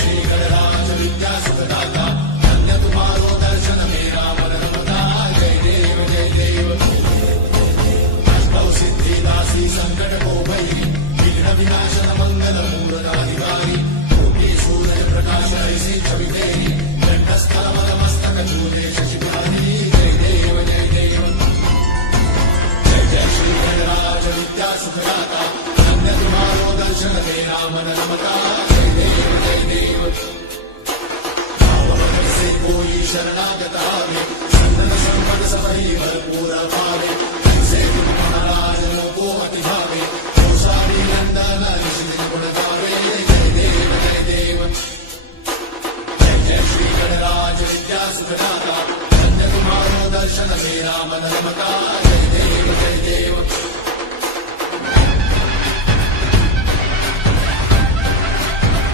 श्री गणराज विद्या सुखदाता धन्य तुम्हारो दर्शन मेरा मन रमता जय देव अष्टौ सिद्धि दासी संकट को भई विघ्न विनाशन